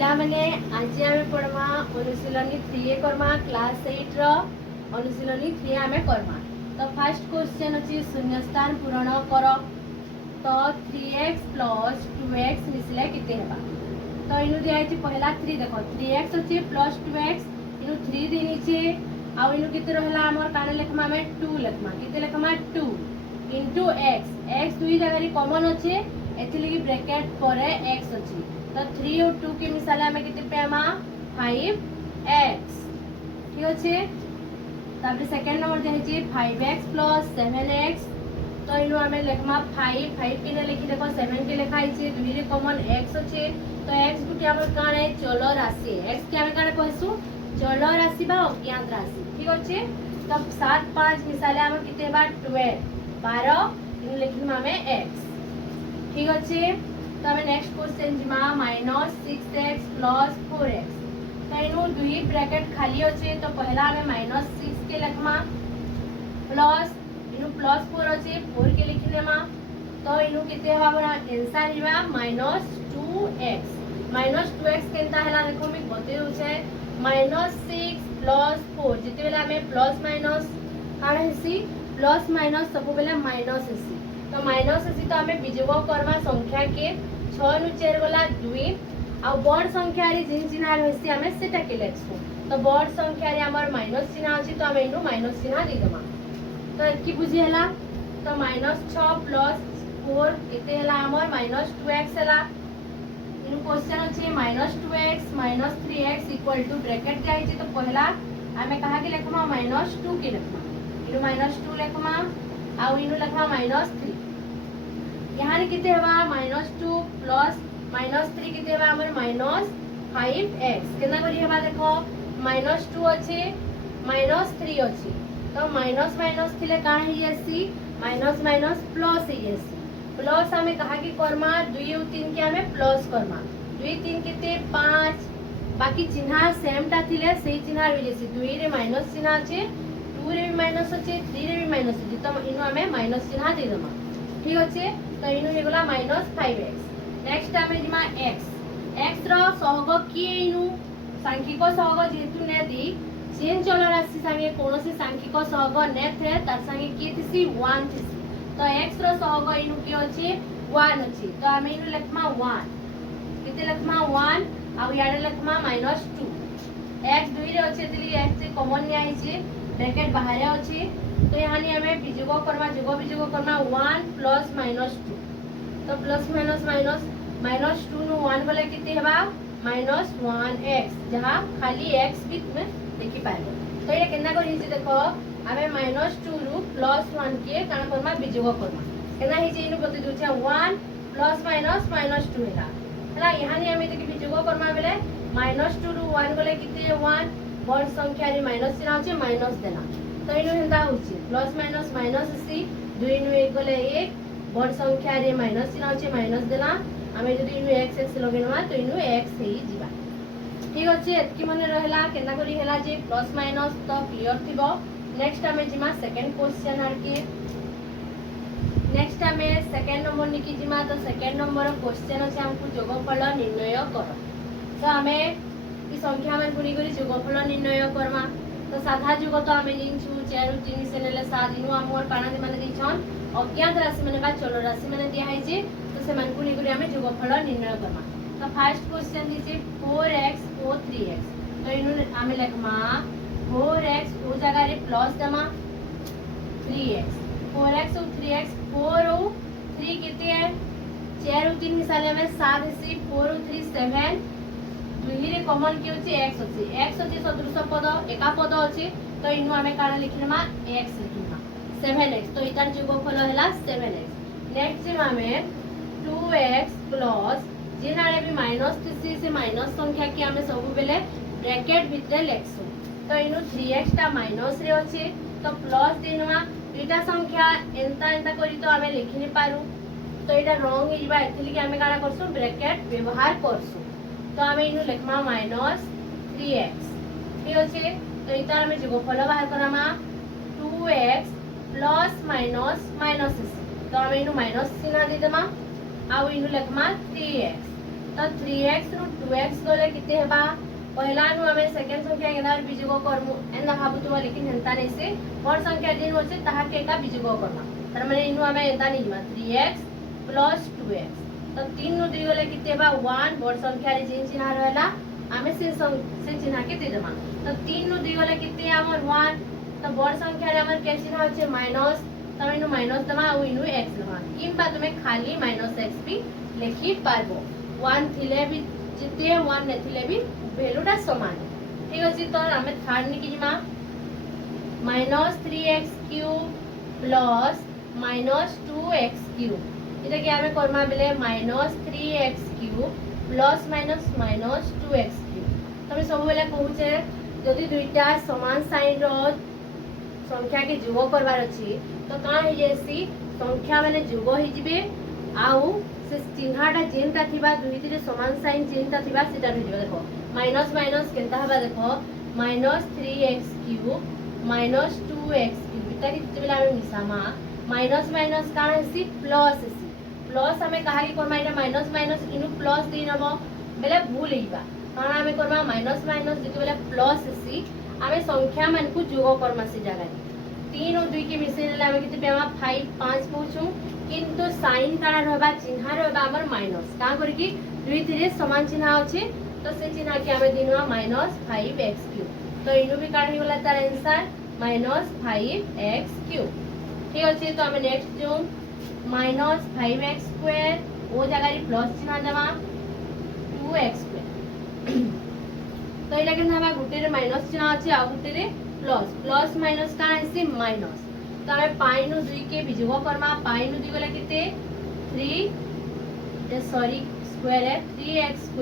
पिला माने आज आमे पढ़मा अनुशीलनी 3 करमा क्लास 8 रो अनुशीलनी 3 आमे करमा। तो फर्स्ट क्वेश्चन अछि शून्यस्थान पूरण कर। तो 3x + 2x मिसले केते हेबा। तो इनु दिया अछि पहला 3 देखो 3x अछि + 2x इनु 3 देनी छे आ इनु केते रहला हमर काने लेखमा में 2 लेखमा केते लेखमा 2 * x x दुई जगह रे कॉमन अछि एथि लगी ब्रैकेट परे x अछि। तो 3 और 2 के मिसाले हमें कितने पेमा 5x ठीक अच्छे। तापर सेकंड नंबर देखे 5x + 7x। तो इनु हमें लेखमा 5 5 के लिखि देखो 7 के लिखाई छे 2 रे कॉमन x अच्छे। तो x गुटी हमर काने चल राशि x के हमें काने कहसु चल राशि बा अज्ञात राशि ठीक अच्छे। तब 7 5 मिसाले हमें कितने बा 12 12 इनु लिखिमा हमें x ठीक अच्छे। तो हमें नेक्स्ट क्वेश्चन जिमा -6x + 4x। तो इनु दुई ब्रैकेट खाली अच्छे। तो पहला हमें -6 के लिखमा प्लस इनु +4 अच्छे 4 के लिखि देमा। तो इनु किते हवा बड़ा आंसर हिबा -2x -2x केनता हला देखो मी बते दउ छे -6 + 4 जते बेला हमें प्लस माइनस काहे हेसी प्लस माइनस सब बेला माइनस हेसी। तो माइनस हेसी तो हमें बिजोग करवा संख्या के 6 नु 4 वाला 2 आ बड़ संख्या रे जिन चिन्ह हेसी हमें सेटा के लेखसु। तो बड़ संख्या रे हमर माइनस चिन्ह अछि तो हमें इनु माइनस चिन्ह दे देमा। तो की बुझी हला तो -6 + 4 केते हला हमर -2x हला। इनु क्वेश्चन अछि -2x - 3x = ब्रैकेट जाय छै। तो पहला हमें कहा के लेखमा -2 के लेखमा इनु -2 लेखमा आ इनु लेखमा -3 यहाँ कितने हवा -2 + -3 कितने हवा हमर -5x केना करी हवा देखो -2 अछि -3 अछि। तो माइनस माइनस थिले का ही एसी माइनस माइनस प्लस ही एसी प्लस हमें कहा कि कर्मा 2 और 3 के हमें प्लस कर्मा 2 3 किते 5 बाकी चिन्ह सेम ता थिले सही चिन्ह रहि जेसी 2 रे माइनस चिन्ह अछि 2 रे भी माइनस अछि 3 रे भी माइनस अछि। तो इनु हमें माइनस चिन्ह दे देमा ठीक अछि। तो इनु हे गला -5x। नेक्स्ट हमें जिमा x x रो सहग की इनु सांख्यिक सहग जेतु ने दी चेन चल राशि संगे कोनोसी सांख्यिक सहग ने थे तार संगे की थिसी 1 थिसी। तो x रो सहग इनु की अछि 1 अछि। तो हमें इनु लेखमा 1 किते लेखमा 1 आ याडे लेखमा -2 x 2 रे अछि तली x से कॉमन नि आइ छै ब्रैकेट बाहर अछि। तो यहाँ नि हमें बिजोग करवा जोग बिजोग करवा 1 + -2 तो प्लस माइनस माइनस -2 नु 1 बोले किते हेबा -1x जहां खाली x भी में देखि पाइबो। तो ये केना करि छै देखो हमें -2 रु +1 के काना करमा बिजोग करमा केना हि छै इनु बते दउ छै 1 + -2 हेला हला यहाँ नि हमें देखि बिजोग करमा बेले -2 रु 1 बोले किते 1 बड़ संख्या रे माइनस चिन्ह अछि माइनस देना। तो इनु हेंता होछि प्लस माइनस माइनस सी 2 नु 1 बोले 1 बड़ संख्या रे माइनस चिन्ह अछि माइनस देना हमें जदि इनु x लगेनवा तो इनु x हेई जिबा ठीक अछि। एतकी मने रहला केना करी हेला जे प्लस माइनस तो क्लियर थिबो। नेक्स्ट हमें जिमा सेकंड क्वेश्चन आर के नेक्स्ट हमें सेकंड नंबर निकी जिमा। तो सेकंड नंबर क्वेश्चन अछि हमकु जोगफल निर्णय कर। तो हमें ई संख्या में गुणी करी जोगफल निर्णय करमा। तो साधा जोग तो हमें जिनछु 4 उ 3 से नेले 7 इनु हमर काना दे माने दिछन अज्ञात राशि माने बा चल राशि माने दिया है जे तो से मन गुणी करी हमें जोगफल निर्णय करमा। तो फर्स्ट क्वेश्चन दिसे 4x और 3x। तो इनु हमें लिखमा 4x ओ जगह रे प्लस दमा 3x 4x और 3x 4 और 3 किते है 4 और 3 मिसाले में 7 है 4 और 3 7 दुही रे कॉमन की होची x होची सदृश पद एका पद अछि। तो इनु हमें काना लिखिनमा x लिखिनमा 7x। तो इतार जोगफल हैला 7x। नेक्स्ट जिमा में 2x प्लस जेनारे भी माइनस थिसी से माइनस संख्या के हमें सब बेले ब्रैकेट भितरे लेखसु। तो इनु 3x टा माइनस रे अछि तो प्लस देनवा दुटा संख्या एंता एंता करी तो हमें लिखि नि पारु। तो एटा रॉन्ग हिबा एथिली के हमें काना करसु ब्रैकेट व्यवहार करसु। तो हमें इनु लेखमा -3x ठीक अछि। तो इतार हमें जोगफल बाहर करामा 2x प्लस माइनस माइनस तो हमें इनु माइनस चिन्ह दे देमा आ इनु लेखमा 3x। तो तो 3x नु 2x गले किते हेबा पहला नु हमें सेकंड संख्या केना बिजुगो करमु एना भाबुतबा लेकिन हेंता नै से बड़ संख्या दिन होचे ताहा के का बिजुगो करना तार माने इनु हमें एंता नै मा 3x + 2x तो 3 नु 2 गले किते हेबा 1 बड़ संख्या रे जिन चिन्ह रहला हमें से चिन्ह के दे देमा तो 3 नु 2 गले किते हमर 1 तो बड़ संख्या रे हमर के चिन्ह होचे माइनस तो इनु माइनस दमा आ इनु x दमा किंबा तुमे खाली -x भी लिखि पारबो 1 थिले भी जिते 1 ने थिले भी वैल्यूटा समान ठीक अछि तो हमें थर्ड नि किमा -3x³ + -2x³ इटा के हमें करमा बेले -3x³ ± -2x³ तमे सब बेले कहूचे जदि दुईटा समान साइन रो संख्या के जोग करबार अछि तो का हे जेसी संख्या माने जोग हो जिवे आउ से चिन्हटा जेनटा थिबा दुईटिरे समान साइन जेनटा थिबा सेटा हो जिवे देखो माइनस माइनस केनता हबा देखो -3x³ -2x³ इटा कि जेबेला हम मिसामा माइनस माइनस का हेसी प्लस हेसी प्लस हमें कहा कि कोमा इटा माइनस माइनस इनु प्लस दे नबो बेले भूल हेबा कारण हमें करबा माइनस माइनस जेबेला प्लस हेसी हमें संख्या मान को जोग करमा से जगह 3 और 2 के मिसेले हमें किते पेमा 5 5 पहुचू किंतु साइन काना रहबा चिन्ह रहबा हमर माइनस का करी कि दुई थिरे समान चिन्ह अछि तो से चिन्ह के हमें दिनवा -5x³ तो इनु भी काढी होला तार आंसर -5x³ ठीक अछि तो हमें नेक्स्ट जो -5x² ओ जगह रे प्लस चिन्ह देमा 2x² तो इला के हमें गुटे रे माइनस चिन्ह अछि आ गुटे रे प्लस प्लस माइनस का आसी माइनस तो हमें पाई नु 2 के बिजोग करमा पाई नु 2 गला किते 3 सॉरी स्क्वायर है 3x²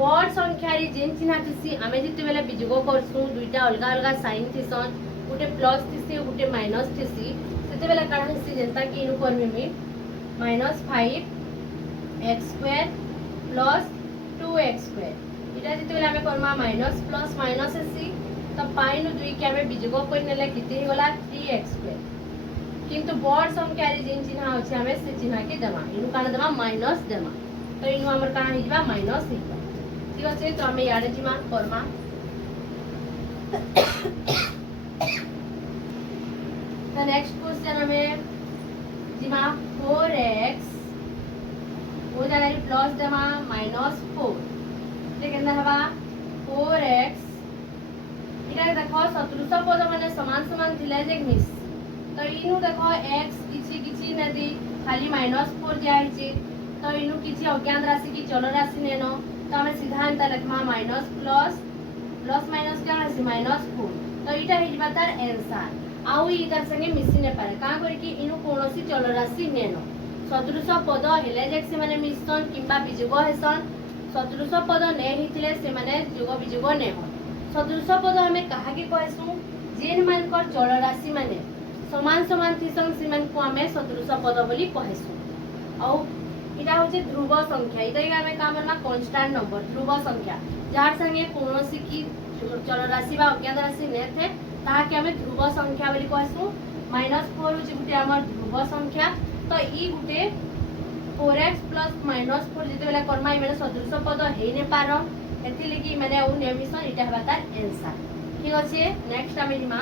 बड़ संख्या रे जेन चिन्ह थिसी हमें जते बेले बिजोग करसु दुईटा अलगा अलगा साइन थिसन गुटे प्लस थिसी गुटे माइनस थिसी सेते बेले काढा थिसी जेंता कि इनु करमे मी -5x² + 2x² इटा जते बेले हमें करमा माइनस प्लस माइनस हेसी तो पाई नु 2 के हमें बिजोग कर नेले किते होला 3x² किंतु बड़ संख्या रे जेन चिन्ह अछि हमें से चिन्ह के देमा इनु काना देमा माइनस देमा तो इनु हमर काना हिजबा माइनस हिजबा ठीक अछि तो हमें याडे जिमा करमा तो नेक्स्ट क्वेश्चन हमें जिमा 4x वो जगह रे प्लस देमा -4 ते केना हबा 4x इटा देखो सदृश पद माने समान समान थिले जे मिस तो इनु देखो x किछि नदी खाली -4 दिया हिची तो इनु किछि अज्ञात राशि की चल राशि नेनो तो हमें सीधा एंता लिखमा माइनस प्लस माइनस क्या राशि -4 तो इटा हिजबा तार आंसर आउ इधर संगे मिसी ने पारे का करी कि इनु कोनोसी चल राशि नेनो सदृश पद हेले जे से माने मिश्रण किंबा बिजोग हेसन सदृश पद ने हिथिले से माने जोग बिजोग ने हो सदृश पद हमें कहा के कहसु जेन मान कर चल राशि माने समान समान थिसन सिमन को हमें सदृश पद बोली कहसु औ इटा होचे ध्रुव संख्या इटा के हमें का मानना कांस्टेंट नंबर ध्रुव संख्या जार संगे कोनोसी की चल राशि बा अज्ञात राशि ने थे ताहा के हमें ध्रुव संख्या बोली कहसु -4 होचे गुटे हमर ध्रुव संख्या तो ई गुटे 4x + -4 जते बेला कर्मा ई माने सदृश पद हे ने पारो एथि लगी माने औ नेमिसन इटा हबा तार आंसर ठीक अछि नेक्स्ट हमें हिमा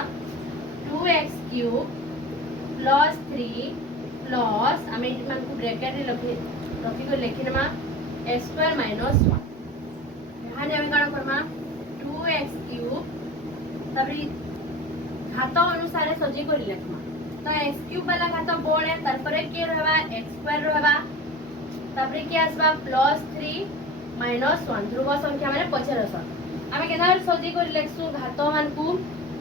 2x³ + 3 प्लस हमें इमान को ब्रैकेट रे रखी को लिखिनमा x² - 1 यहाँ ने हमें काढ करमा 2x³ तबरी घात अनुसार सजी कर लिखमा तो x³ वाला घात बोर्ड है तार पर के रहबा x² रहबा तबरी के आसबा +3 - 1 ध्रुव संख्या माने पछे रसन हमें केना सजी कर लिखसु घात मान को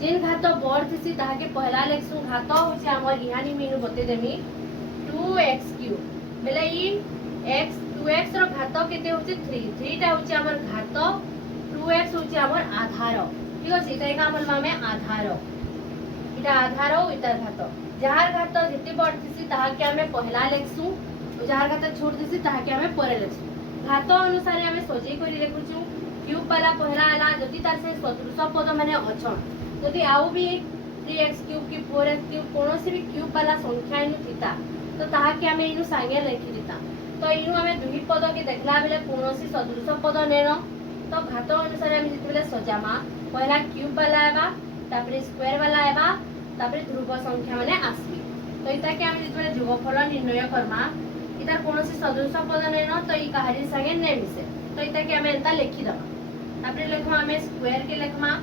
जिन घात बोर्ड थिसी ताहा के पहला लिखसु घात होचे हमर इहानी मीनु बते देमी 2x³ बेले ई x 2x रो घात केते होचे 3 टा होचे हमर घात 2x होचे हमर आधार ठीक अछि त एका हमर मामे आधार इटा आधार इटा घात जहार घात जति बड़ थिसी ताहा के हमें पहला लिखसु जहार घात छोट थिसी ताहा के हमें परे लिखसु घात अनुसार हमें सजे करी लिखुछु क्यूब वाला पहला आला जति तार से सदृश पद माने अछन जति आउ भी 3x³ की 4x³ कोनोसी भी क्यूब वाला संख्या इनु थिता तो ताहा के हमें इनु संगे लिखि दिता तो इनु आमे दुही पद के देखला बेले कोनोसी सदृश पद नेनो तो घात अनुसार आमे जितबेले सजामा पहला क्यूब वाला आबा तापर स्क्वायर वाला आबा तापर ध्रुव संख्या माने आसबी तो इता के आमे जितबेले जोगफल निर्णय करमा इतार कोनोसी सदृश पद नेनो तो ई काहारी संगे ने मिसे तो इता के आमे एंता लिखि दबा तापर लेखमा आमे स्क्वायर के लेखमा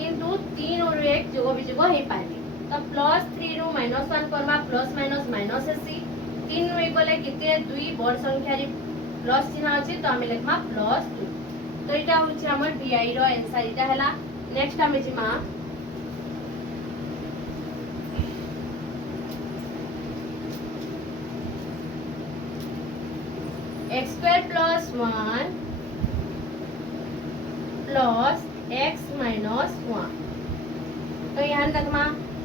किंतु 3 और 1 जोग विजोग हे पाबी तो +3 रु -1 Karma plus minus minus AC 3 नु गले केते 2 बड़ संख्या रे प्लस चिन्ह अछि तो आमे लेखमा +2 तो इटा होछि हमर बीआई रो आंसर इटा हला नेक्स्ट आमे जिमा x² + 1 प्लस x - 1 तो यहाँ देखमा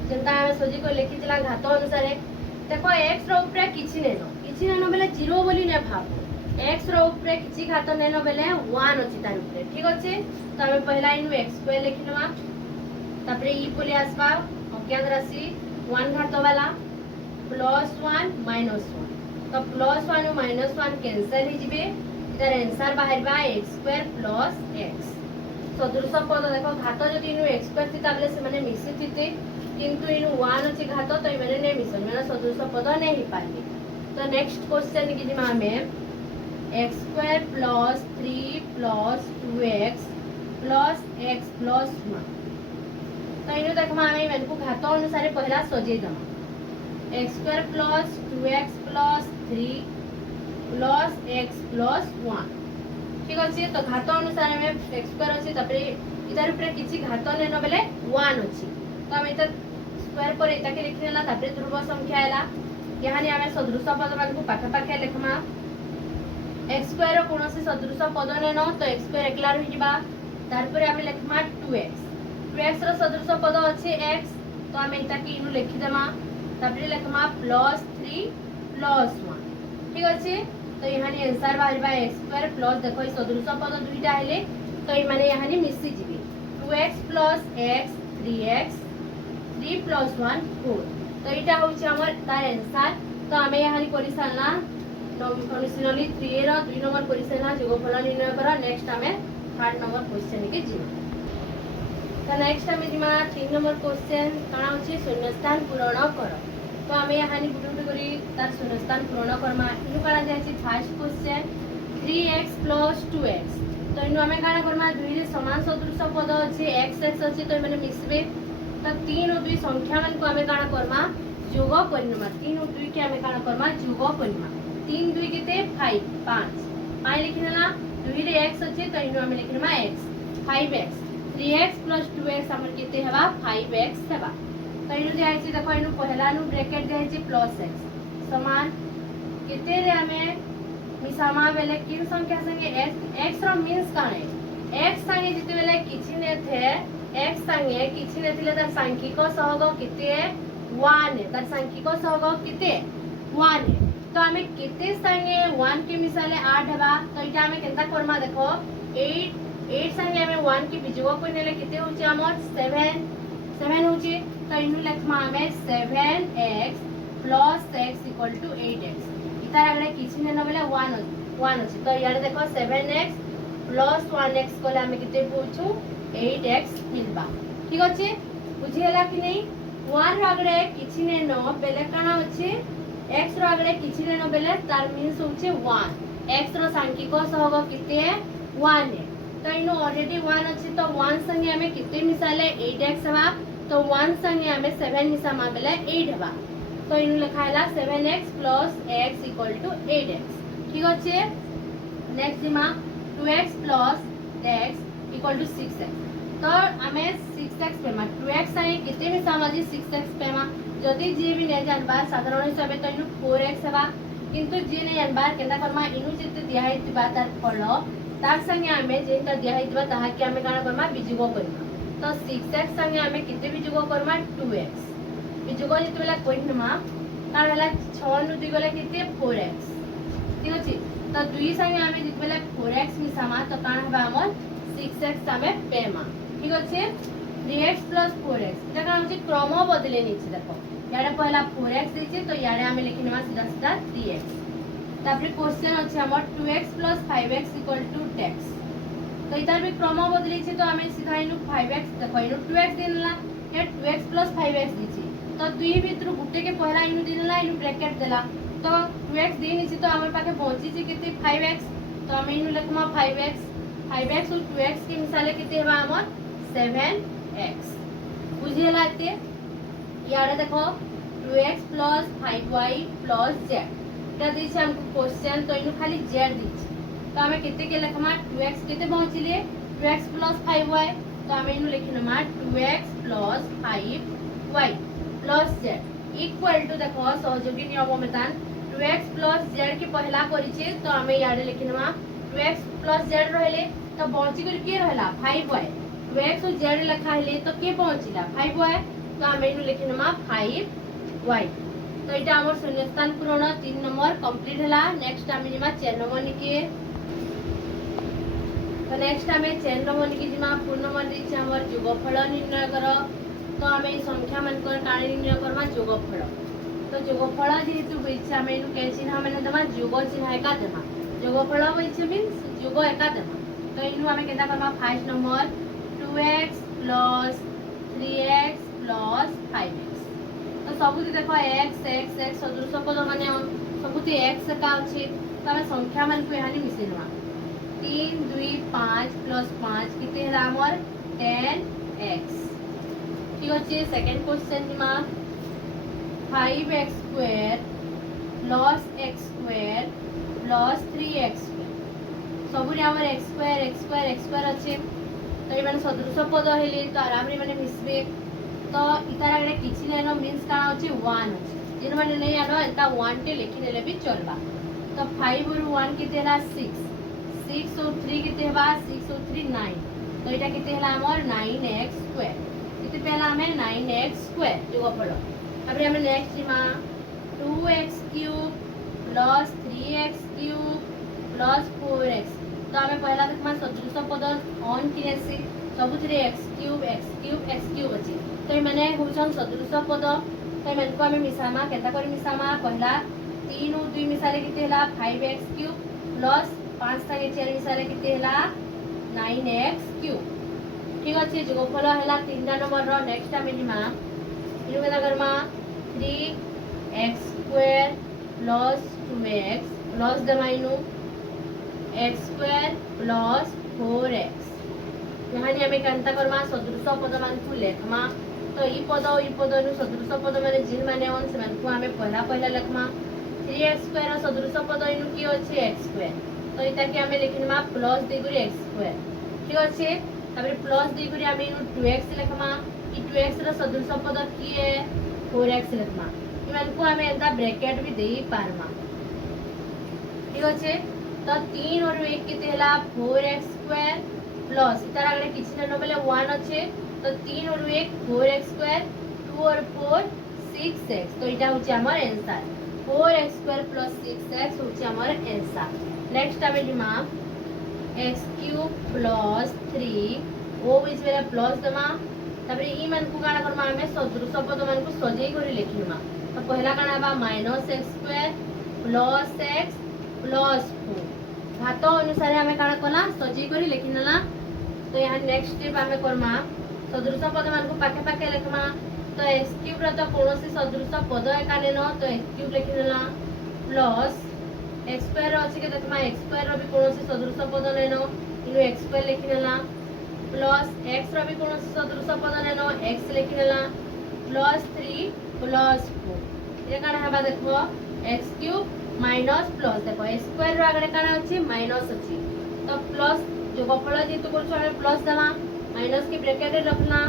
जनता आमे सोजी को लिखि दिला घात अनुसार देखो x रो ऊपर किछि नेनो बेले 0 बोली ने भाबो x रो ऊपर किछि घात नेनो बेले 1 अछि तार ऊपर ठीक अछि तो हमें पहला इनु x² लिखिनवा तापरे ई बोली आसबा अज्ञात राशि 1 घात वाला +1 - 1 तो +1 और -1 कैंसिल हो जिवे इधर आंसर बाहरबा x² + x सदृश पद देखो घात जदि इनु x² थिता बेले से माने मिसी थिते किंतु इनु 1 अछि घात तो इबेले ने मिसन माने सदृश पद नै ही पाली तो नेक्स्ट क्वेश्चन की दिमा में x² + 3 + 2x + x + 1 तो इनु देखमा हमें इनको घात अनुसार पहला सजे दमा x² + 2x + 3 + x + 1 ठीक अछि तो घात अनुसार में x² अछि तपरे इधर ऊपर किछि घात लेनो बेले 1 अछि तो हम इधर स्क्वायर पर इता के लिखनेला तपरे ध्रुव संख्या हैला यानी हमें सदृश पद मानकु पाखे पाखे लिखमा x² रो कोनोसी सदृश पद नेनो तो x² एकला रहि जिबा तार पर हम लिखमा 2x रो सदृश पद अछि x तो हम इता के इनु लिखि देमा तपरे लिखमा +3 + 1 ठीक अछि तो यहानी आंसर बाहरबा x² प्लस देखो ई सदृश पद दुईटा हेले तो ई माने यहानी मिसी जिबे 2x + x 3x 3 + 1 4 तो इटा होछि हमर तार आंसर तो हमें यहानी करि सारना अनुशीलनी 3 रो 2 नंबर करि सारना जोगफल निर्णय करा नेक्स्ट हमें 3rd नंबर क्वेश्चन के जिमा तो नेक्स्ट हमें जिमा 3 नंबर क्वेश्चन काना होछि शून्यस्थान पूरण करो तो हमें यहाँ गुटुगुटु करी तार शून्यस्थान पूर्ण करमा इनु काना जायछि फर्स्ट क्वेश्चन 3x + 2x तो इनु हमें काना करमा दुई रे समान सदृश पद अछि x x अछि तो माने मिसबे तो 3 और 2 संख्या मान को हमें काना करमा जोग करिनमा 3 और 2 के हमें काना करमा जोग करिनमा 3 2 केते 5 5 लिखिनला दुई रे x अछि तो इनु हमें लिखिनमा x 5x 3x + 2x हमर केते हेबा 5x हेबा तो इनु जायछि देखो इनु पहला नु ब्रैकेट जायछि +x समान केते रे हमें मिसामा बेले किन संख्या संगे x रो मींस काने x संगे जिते बेले किछि ने थे x संगे किछि ने थिले तार सांख्यिक सहग केते 1 तार सांख्यिक सहग केते 1 तो हमें केते संगे 1 के मिसाले 8 हेबा तो इटा हमें केनता करमा देखो 8 संगे हमें 1 के बिजोग को नेले केते होछि हमर 7 होछि तो इनु लेखमा हमें 7x + x = 8x इतार आगले किछि ने नबेले 1 अछि तो यारे देखो 7x + 1x कोले हमें केते पूछु 8x मिलबा ठीक अछि बुझी हला कि नहीं 1 रो आगले किछि ने न बेले काना अछि x रो आगले किछि ने न बेले तार मींस होछि 1 x रो सांख्यिक सहग केते 1 है तो इनु ऑलरेडी 1 अछि तो 1 संगे हमें केते मिसाले 8x हवा तो 1 संगे हमें 7 मिसामा बेले 8 हवा तो इनु लिखाइला 7x + x = 8x ठीक अछि नेक्स्ट दिमा 2x + x = 6x तो हमें 6x पेमा 2x संगे केते मिसामा जी 6x पेमा जदि जे भी ने जानबा साधारण हिसाब तो इनु 4x हवा किंतु जे ने जानबा केना करमा इनु जेते दिया हेतिबा तार फल तार संगे हमें जेटा दिया हेतिबा ताहा के हमें काना करमा बिजुगो करमा तो 6x संगे हमें केते बिजुगो करमा 2x बिजुगो जेते बेला कोइनमा तार हला 6 नु 2 गले केते 4x ठीक अछि तो 2 संगे हमें जेते बेला 4x मिसामा तो काना हबा हमर 6x हमें पेमा ठीक अछि 3x + 4x इटा का होछि क्रम बदले निछि देखो याडे पहला 4x देछि तो याडे हमें लिखिनमा सीधा सीधा 3x तापर क्वेश्चन अछि हमर 2x + 5x = 10x तो इतार भी क्रम बदली छे तो हमें सीधा इनु 5x देखो इनु 2x दिनला या 2x + 5x दिछि तो दुई भितर गुटे के पहला इनु दिनला इनु ब्रैकेट देला तो 2x दिन छी तो हमर पाके पहुंची छी केते 5x तो हम इनु लिखमा 5x और 2x के मिसाले केते हेबा हमर 7x बुझियला एते यारे देखो 2x + 5y + z एटा दी छै हमको क्वेश्चन तो इनु खाली z दी छै तो हमें केते के लिखमा 2x केते पहुंचलिए 2x + 5y तो हमें इनु लिखनमा 2x + 5y + z equal to देखो सहयोगी नियम में तान 2x + z के पहला करी छे तो हमें यारे लिखनमा 2x + z रहले तो बची कर के रहला 5y 2x और z लिखा हेले तो के पहुंचिला 5y तो हमें इनु लिखनमा 5y तो इटा हमर शून्यस्थान पूर्ण 3 नंबर कंप्लीट हला नेक्स्ट हम जिमा 4 नंबर निके तो नेक्स्ट हमें 4 नंबर निके जिमा पूर्ण नंबर दी छै हमर योगफल निर्णय कर तो हमें संख्या मन कर काणी निर्णय करबा योगफल तो योगफल जेतु होइछ हमें इनु के चिन्ह हमें दमा योग चिन्ह एका देमा योगफल होइछ मींस योग एका देमा तो इनु हमें केता करबा first number 2x + 3x + 5x तो सबुति देखो x x x सदृश पद माने सबुति x का अछि तो हम संख्या मन को यहानी मिसेनवा 3 2 5 + 5 किते हला हमर 10x ठीक अछि सेकंड क्वेश्चन दिमा 5x² + x² + 3x² सबुरि हमर x² अछि तो ये माने सदृश पद हेले तो आराम रे माने मिसबे तो इतार आगे किछि नेनो मींस का होची 1 जिन माने नै आनो एता 1 के लिखि देले भी चलबा तो 5 और 1 किते हला 6 और 3 किते हेबा 6 और 3 9 तो एटा किते हला हमर 9x² इते पहला हमें 9x² योगफल अब हमें नेक्स्ट जिमा 2x³ + 3x³ + 4x तो हमें पहला देखमा सदृश पद ऑन किनेसी सबुथिरे x³ अछि तो ये माने होछन सदृश पद तो मन को हमें मिसामा केता कर मिसामा पहला 3 और 2 मिसाले किते हला 5x³ + 5 ता के 4 मिसाले किते हला 9x³ ठीक अछि योगफल हला 3 नंबर रो नेक्स्ट हमें जिमा इनु केता Karma 3x² + 2x + दमाइनु x² + 4x यहाँ हमें कंता करमा सदृश पद मान को लेखमा तो ई पद नु सदृश पद माने जिन माने ऑन से मान को हमें पहला लेखमा 3x² सदृश पद इनु की अछि x² तो इता के हमें लिखनमा प्लस दी गुरी x² ठीक अछि तबरे प्लस दी गुरी हमें इनु 2x लेखमा ई 2x रो सदृश पद की है 4x लेखमा ई मान को हमें एदा ब्रैकेट भी देई पारमा ठीक अछि तो 3 और 1 किते हला 4x² प्लस इतार आगे किछि न बेले 1 अछि तो 3 और 1 4x² 2 और 4 6x तो इटा होछि हमर आंसर 4x² + 6x होछि हमर आंसर नेक्स्ट हमें दिमा x³ + 3 ओ इस बेले प्लस दमा तबरे ई मन को काना करमा हमें सदृश पद मन को सजेई करी लिखिमा तो पहला काना बा -x² + x + 4 घात अनुसार हमें काना कला सजेई करी लिखिनला तो यहाँ नेक्स्ट स्टेप हमें करमा सदृश पद मान को पाखे पाखे लिखमा तो x³ रो तो कोनोसी सदृश पद एका नेनो तो x³ लिखिनला प्लस x² रो अछि के देखमा x² रो भी कोनोसी सदृश पद नेनो इनु x² लिखिनला प्लस x रो भी कोनोसी सदृश पद नेनो x लिखिनला प्लस 3 प्लस 4 ये काना हबा देखो x³ माइनस प्लस देखो x² रो आगे काना अछि माइनस अछि तो प्लस योगफल जेतु करछु हमें प्लस दला माइनस के ब्रैकेट रे रखना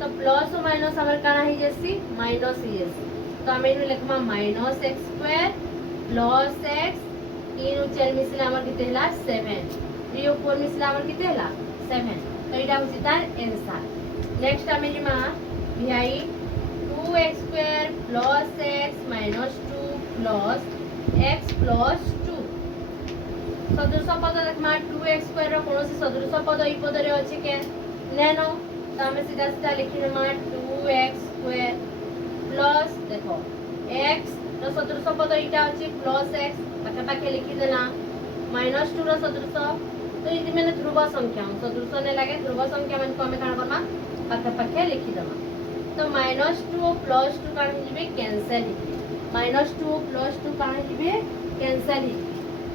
तो प्लस और माइनस हमर काना ही जैसी माइनस ही जैसी तो हमें इनु लिखमा -x² + x 3 और 4 मिसला हमर किते हला 7 3 और 4 मिसला हमर किते हला 7 तो इटा होछि तार आंसर नेक्स्ट हमें जिमा भाई 2x² + x - 2 + x + 2 सदृश पद देखमा 2x² रो कोनोसी सदृश पद ई पद रे अछि के नेनो तो हमें सीधा सीधा लिखिनमा 2x² प्लस देखो x रो सदृश पद इटा अछि प्लस x पाखे पाखे लिखी देला -2 रो सदृश तो ये मैंने ध्रुव संख्या सदृश ने लगे ध्रुव संख्या मन को हमें काण करबा पाखे पाखे लिखी देबा तो -2 और +2 काण हिबे कैंसिल हिबे -2 +2 काण हिबे कैंसिल हिबे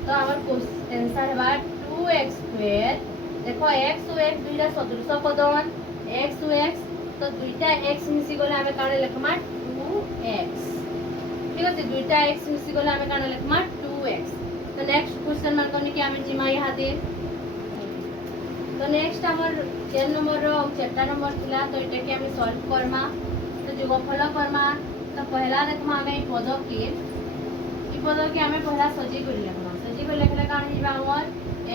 तो हमर आंसर बा 2x² देखो x और x दुईटा सदृश पदन x और x तो दुईटा x मिसी गले हमें काण लिखमा 2x ठीक है दुईटा x मिसी गले हमें काण लिखमा 2x तो नेक्स्ट क्वेश्चन मन कोनी कि हमें जिमा यहाँ दे तो नेक्स्ट हमर 10 नंबर रो 4 नंबर थिला तो एटा के हमें सॉल्व करमा तो जोगफल करमा तो पहला देखमा हमें पद के हमें पहला सजी कर लिखले काण हिबा हमर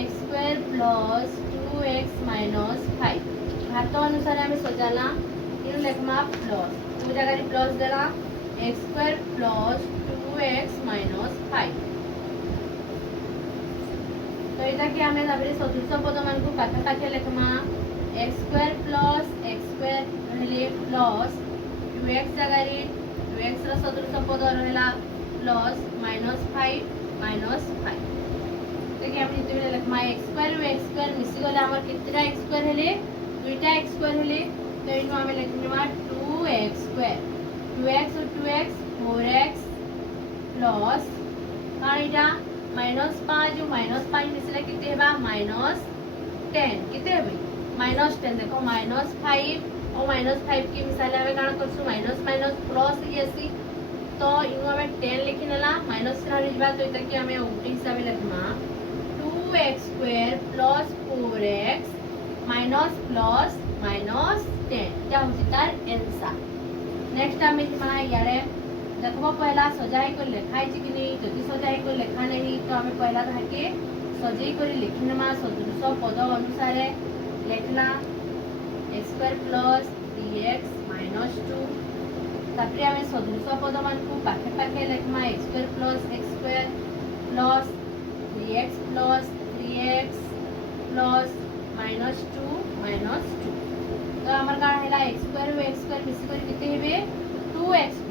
x² + 2x - 5 घात अनुसार हमें सजाला इन लिखमा प्लस दो जगह रे प्लस देला x² + 2x - 5 तो इटा के हमें ताबरे सदृश पद मान को पाखे पाखे लिखमा x² + x² रहले प्लस 2x जगह रे 2x रो सदृश पद रहला प्लस -5 -5 देखिए हम इतने लिखमा x² और x² मिसी गले हमर कितना x² हेले दुईटा x² हेले तो इनो हमें लिखमा 2x² 2x और 2x 4x प्लस काणीटा -5 जो -5 मिसले किते हेबा -10 किते हेबे -10 देखो -5 और -5 के मिसाले हमें काण करसु माइनस माइनस प्लस येसी तो इनो हमें 10 लिखि नेला माइनस रा रिजबा तो इता के हमें उल्टी हिसाब लिखमा 2x² + 4x माइनस प्लस -10 क्या होची तार आंसर नेक्स्ट हमें जिमा यारे देखबो पहला सजाई को लिखाई छी कि नहीं जदि सजाई को लिखा नहीं तो हमें पहला धाके सजाई करी लिखिनमा सदृश पद अनुसार लिखना x² + 3x - 2 तापरे हमें सदृश पद मान को पाखे पाखे लिखमा x² + x² plus 3x + 3x plus -2 तो हमर का हैला x² और x² मिसी कर किते हेबे 2x²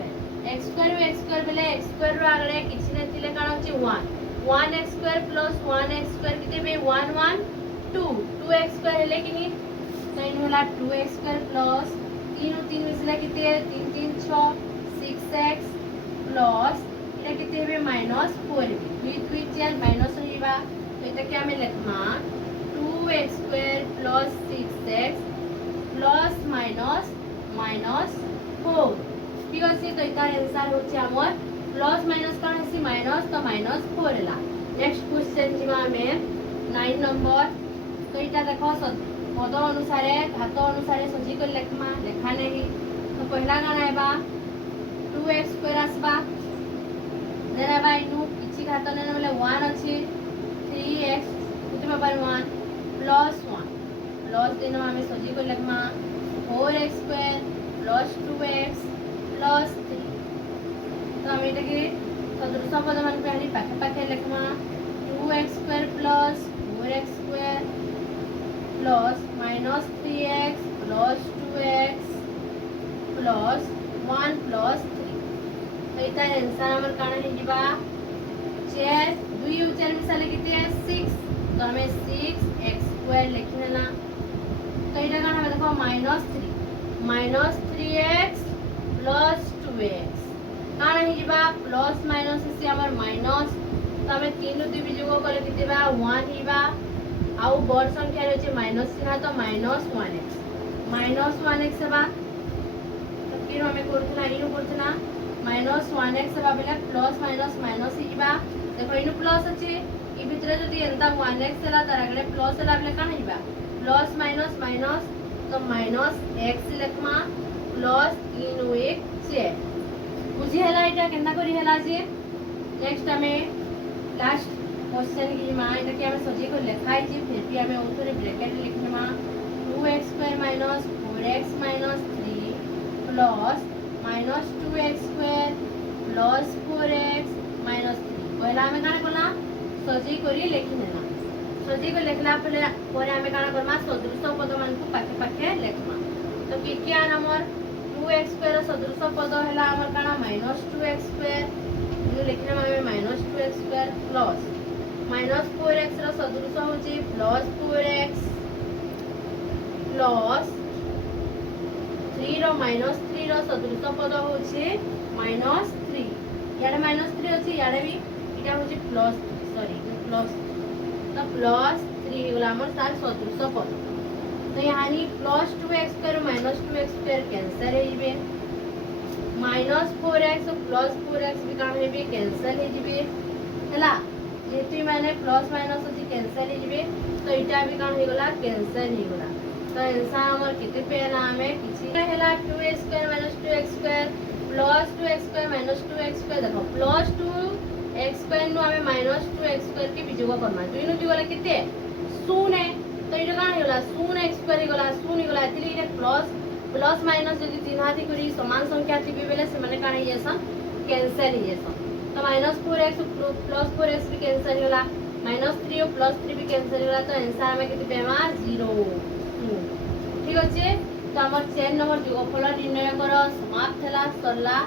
x² और x² बेले x² रो आगले किछि ने थिले काण होची 1 1x² + 1x² किते बे 1 1 2 2x² हेले कि नहीं तो इन होला 2x² प्लस 3 और 3 मिसले किते 3 3 6 6x प्लस इटा किते हेबे -4 2 2 4 माइनस होइबा तो इटा के हमें लिखमा 2x² + 6x प्लस -4 ठीक अछि तो इटा आंसर होची हमर प्लस माइनस काण हसी माइनस तो -4 ला नेक्स्ट क्वेश्चन जिमा में 9 नंबर तो इटा देखो पद अनुसार घात अनुसार सजी कर लिखमा लिखा नहीं तो पहला काण आबा 2x² आसबा देन आबा इनु किछि घात ने बोले 1 अछि 3x कितने बार 1 + 1 प्लस देन हमें सजी कर लिखमा 4x² + 2x + 3 तो हम एटा के सदृश पद मान पहली पाखे पाखे लिखमा 2x² + 4x² plus -3x + 2x plus 1 + 3 तो इता आंसर हमर काण हे जिबा 4 2 और 4 मिसाले किते 6 तो हमें 6x² लिखनेला तो इटा काण हमें देखो -3x + 2x काण हे जिबा प्लस माइनस से हमर माइनस तो हमें 3 और 2 भी जोग करे किते बा 1 हिबा आउ बड़ संख्या रे जे माइनस चिन्ह तो -1x बा तो फिर हमें करथना इनु करथना -1x बा बेले प्लस माइनस माइनस हिबा देखो इनु प्लस अछि इ भितरे जदी एंता 1x ला तार आगले प्लस ला बेले कान हिबा प्लस माइनस माइनस तो -x लिखमा प्लस 3 और 1 4 बुझी हला इटा केना करी हला जे नेक्स्ट हमें लास्ट क्वेश्चन की मा इटा के हमें सजी को लिखाई छी फिर भी हमें उतरे ब्रैकेट लिखने मा 2x² - 4x - 3 plus -2x² plus 4x - 3 पहला हमें काना करला सजी करी लिखि नेला सजी को लिखला परे हमें काना करमा सदृश पद मान को पाखे पाखे लिखमा तो कि हमर 2x² सदृश पद हैला हमर काना -2x² तो लिखना हमें -2x² प्लस -4x ର ସଦୃଶ ହେଉଛି +4x ପ୍ଲସ୍ 3 ର -3 ର ସଦୃଶ ପଦ ହେଉଛି -3 ଇଆଡ଼େ -3 ଅଛି ଇଆଡ଼େ ବି ଏଇଟା ହେଉଛି ପ୍ଲସ୍ ପ୍ଲସ୍ तो +3 ହେଇଗଲା ଆମର ତାର ସଦୃଶ ପଦ तो यहाँ +2x² -2x² कैंसल ହେଇଯିବେ -4x +4x भी काम हेबे कैंसल ହେଇଯିବେ ହେଲା जेतु माने प्लस माइनस अछि कैंसल ହେଇଯିବେ तो इटा भी काम ହେଇगला कैंसल ହେଇगला तो आंसर हमर केते पेला हमें किछि हैला 2x² -2x² +2x² -2x² देखो +2x² नु हमें -2x² के वियोग करना दुई नु जुगला केते 0 है तो इटा का हैगला 0x² हैगला 0 हैगला इतली इटा प्लस माइनस यदि तीन हाथी करी समान संख्या थिबे बेले से माने काहे जेसन कैंसल ही जेसन तो -4x +4x भी कैंसल होला -3 और +3 भी कैंसल होला तो आंसर हमें केते पेमा 0 ठीक अछि तो हमर 4 नंबर जोगफल निर्णय कर समाप्त होला सरला।